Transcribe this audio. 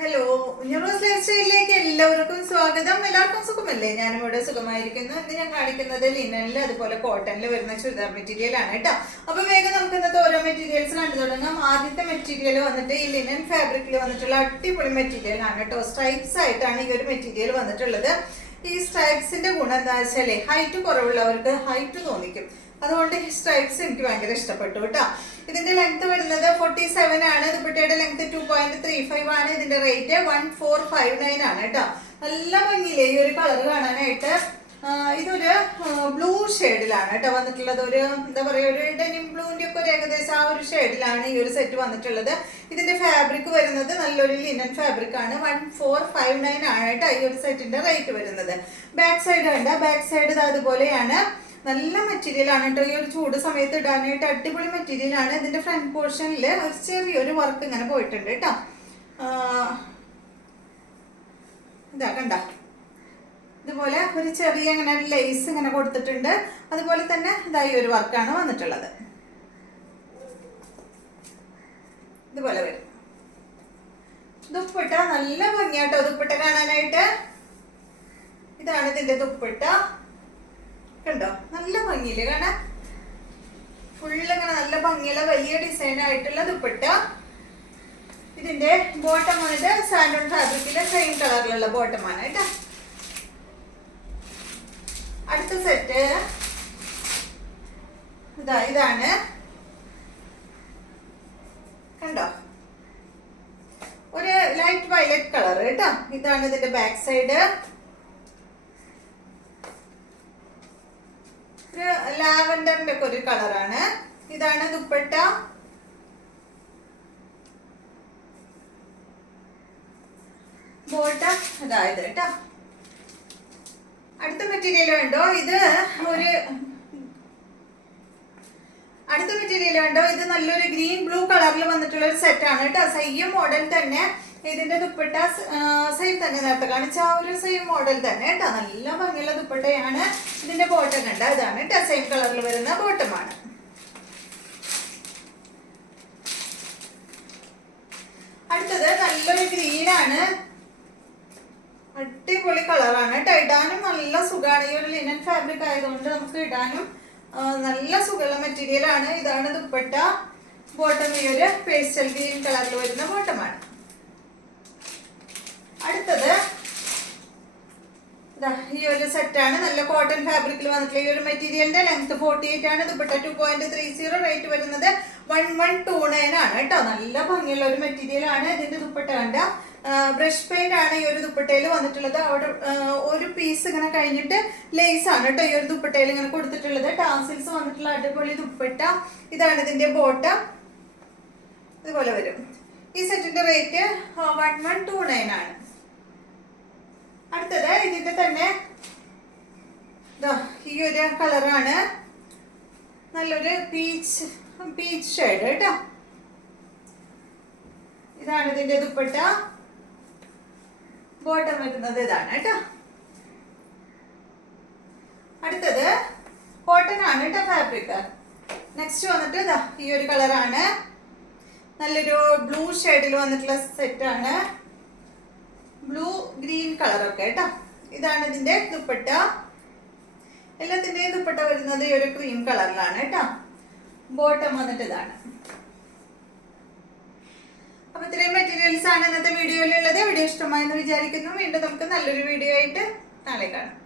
Hello, ന്യൂറോസ് life സ്റ്റൈലിലേക്ക് എല്ലാവർക്കും സ്വാഗതം. എല്ലാവർക്കും സുഖമല്ലേ? ഞാനും ഇവിടെ സുഖമായിരിക്കുന്നു. ഇന്ന് ഞാൻ കാണിക്കുന്നത് ലിനനിൽ അതുപോലെ കോട്ടണിൽ വരുന്ന ചുരിദാർ മെറ്റീരിയൽ ആണ് കേട്ടോ. അപ്പൊ വേഗം നമുക്ക് ഇന്നത്തെ ഓരോ മെറ്റീരിയൽസ് കണ്ടു തുടങ്ങാം. ആദ്യത്തെ മെറ്റീരിയൽ വന്നിട്ട് ഈ ലിനൻ ഫാബ്രിക്കിൽ വന്നിട്ടുള്ള അടിപൊളി മെറ്റീരിയൽ ആണ് കേട്ടോ. സ്ട്രൈപ്സ് ആയിട്ടാണ് ഈ ഒരു മെറ്റീരിയൽ വന്നിട്ടുള്ളത്. ഈ സ്ട്രൈപ്സിന്റെ ഗുണം എന്താ വെച്ചാലേ ഹൈറ്റ് കുറവുള്ളവർക്ക് ഹൈറ്റ് തോന്നിക്കും. അതുകൊണ്ട് ഈ സ്ട്രൈപ്സ് എനിക്ക് ഭയങ്കര ഇഷ്ടപ്പെട്ടു കേട്ടോ. ഇതിന്റെ ലെങ്ത് വരുന്നത് 47 ആണ്. ദുപ്പട്ടയുടെ ലെങ്ത് 2.35 ആണ്. ഇതിന്റെ റേറ്റ് 1459 ആണ് കേട്ടോ. നല്ല ഭംഗിയില്ലേ ഈ ഒരു കളർ കാണാനായിട്ട്. ഇതൊരു ബ്ലൂ ഷെയ്ഡിലാണ് കേട്ടോ വന്നിട്ടുള്ളത്. ഒരു എന്താ പറയുക, ഒരു ഡെനിം ബ്ലൂവിന്റെ ഒക്കെ ഒരു ഏകദേശം ആ ഒരു ഷെയ്ഡിലാണ് ഈ ഒരു സെറ്റ് വന്നിട്ടുള്ളത്. ഇതിന്റെ ഫാബ്രിക് വരുന്നത് നല്ലൊരു ലിനൻ ഫാബ്രിക് ആണ്. 1459 ആണ് കേട്ടോ ഈ ഒരു സെറ്റിന്റെ റേറ്റ് വരുന്നത്. ബാക്ക് സൈഡ് ഉണ്ട്. ബാക്ക് സൈഡ് അതുപോലെയാണ്. നല്ല മെറ്റീരിയൽ ആണ് കേട്ടോ. ഈ ഒരു ചൂട് സമയത്ത് ഇടാനായിട്ട് അടിപൊളി മെറ്റീരിയൽ ആണ്. ഇതിന്റെ ഫ്രണ്ട് പോർഷനിൽ ഒരു ചെറിയൊരു വർക്ക് ഇങ്ങനെ പോയിട്ടുണ്ട് കേട്ടോ. ഇതാ കണ്ട, ഇതുപോലെ ഒരു ചെറിയ ഇങ്ങനെ ലേസ് ഇങ്ങനെ കൊടുത്തിട്ടുണ്ട്. അതുപോലെ തന്നെ ഇതായി ഒരു വർക്കാണ് വന്നിട്ടുള്ളത്. ഇതുപോലെ വരും. ദുപ്പട്ട നല്ല ഭംഗിയാട്ടോ ദുപ്പട്ട കാണാനായിട്ട്. ഇതാണ് ഇതിന്റെ ദുപ്പട്ട. കണ്ടോ, നല്ല ഭംഗിയില് കാണാൻ. ഫുള്ള് ഇങ്ങനെ നല്ല ഭംഗിയുള്ള വലിയ ഡിസൈൻ ആയിട്ടുള്ള ദുപ്പട്ട. ഇതിന്റെ ബോട്ടം വന്നിട്ട് സാൻഡോൺ ഫാബ്രിക്കിലെ സെയിം കളറിലുള്ള ബോട്ടമാണ് കേട്ടോ. അടുത്ത സെറ്റ് ഇതാണ്. കണ്ടോ, ഒരു ലൈറ്റ് വയലറ്റ് കളർ കേട്ടോ. ഇതാണ് ഇതിന്റെ ബാക്ക് സൈഡ്. ഒരു ലാവൻഡറിന്റെ ഒക്കെ ഒരു കളറാണ്. ഇതാണ് ദുപ്പട്ട. ബോട്ടം അതായത് കേട്ടോ. അടുത്ത മെറ്റീരിയൽ ഉണ്ടോ? ഇത് നല്ലൊരു ഗ്രീൻ ബ്ലൂ കളറിൽ വന്നിട്ടുള്ള ഒരു സെറ്റ് ആണ് കേട്ടോ. സെയിം മോഡൽ തന്നെ. ഇതിന്റെ ദുപ്പട്ട സെയിം തന്നെ, നേരത്തെ കാണിച്ച ആ ഒരു സെയിം മോഡൽ തന്നെ കേട്ടോ. നല്ല ഭംഗിയുള്ള ദുപ്പട്ടയാണ്. ഇതിന്റെ ബോട്ടം കണ്ട, ഇതാണ് കേട്ടോ. സെയിം കളറിൽ വരുന്ന ബോട്ടമാണ്. അടുത്തത് നല്ലൊരു ഗ്രീൻ ആണ്. അടിപൊളി കളറാണ് കേട്ടോ. ഇടാനും നല്ല സുഖമാണ്. ഈ ഒരു ലിനൻ ഫാബ്രിക് ആയതുകൊണ്ട് നമുക്ക് ഇടാനും നല്ല സുഖമുള്ള മെറ്റീരിയൽ ആണ്. ഇതാണ് ദുപ്പട്ട. ബോട്ടം ഈ ഒരു പേസ്റ്റൽ ഗ്രീൻ കളറിൽ വരുന്ന ബോട്ടമാണ്. അടുത്തത് ഈ ഒരു സെറ്റാണ്. നല്ല കോട്ടൺ ഫാബ്രിക്കിൽ വന്നിട്ടുള്ള ഈ ഒരു മെറ്റീരിയലിന്റെ ലെങ്ത് 48 ആണ്. ദുപ്പട്ട 2.30. റേറ്റ് വരുന്നത് 1129 ആണ് കേട്ടോ. നല്ല ഭംഗിയുള്ള ഒരു മെറ്റീരിയൽ ആണ്. ഇതിന്റെ ദുപ്പട്ട കണ്ട ബ്രഷ് പെയിന്റ് ആണ് ഈ ഒരു ദുപ്പട്ടയിൽ വന്നിട്ടുള്ളത്. അവിടെ ഒരു പീസ് ഇങ്ങനെ കഴിഞ്ഞിട്ട് ലേസ് ആണ് കേട്ടോ ഈ ഒരു ദുപ്പട്ടയിൽ ഇങ്ങനെ കൊടുത്തിട്ടുള്ളത്. ടാസിൽസ് വന്നിട്ടുള്ള അടിപൊളി ദുപ്പട്ട. ഇതാണ് ഇതിന്റെ ബോട്ടം. ഇതുപോലെ വരും. ഈ സെറ്റിന്റെ റേറ്റ് 1129 ആണ്. അടുത്തത് ഇതിന്റെ തന്നെ ഈ ഒരു കളറാണ്. നല്ലൊരു പീച്ച് ഷെയ്ഡ് കേട്ടോ. ഇതാണ് ഇതിന്റെ ദുപ്പട്ട. ബോട്ടം വരുന്നത് ഇതാണ് കേട്ടോ. അടുത്തത് കോട്ടൺ ആണ് കേട്ടോ ഫാബ്രിക്. നെക്സ്റ്റ് വന്നിട്ട് ഈ ഒരു കളറാണ്. നല്ലൊരു ബ്ലൂ ഷെയ്ഡിൽ വന്നിട്ടുള്ള സെറ്റ് ആണ്. ബ്ലൂ ഗ്രീൻ കളറൊക്കെ കേട്ടോ. ഇതാണ് ഇതിന്റെ ദുപ്പട്ട. എല്ലാത്തിന്റെയും ദുപ്പട്ട വരുന്നത് ഈ ഒരു ക്രീം കളറിലാണ് കേട്ടോ. ബോട്ടം വന്നിട്ട് ഇതാണ്. അപ്പൊ ഇത്രയും മെറ്റീരിയൽസ് ആണ് ഇന്നത്തെ വീഡിയോയിലുള്ളത്. വീഡിയോ ഇഷ്ടമായെന്ന് വിചാരിക്കുന്നു. വീണ്ടും നമുക്ക് നല്ലൊരു വീഡിയോ ആയിട്ട് നാളെ കാണാം.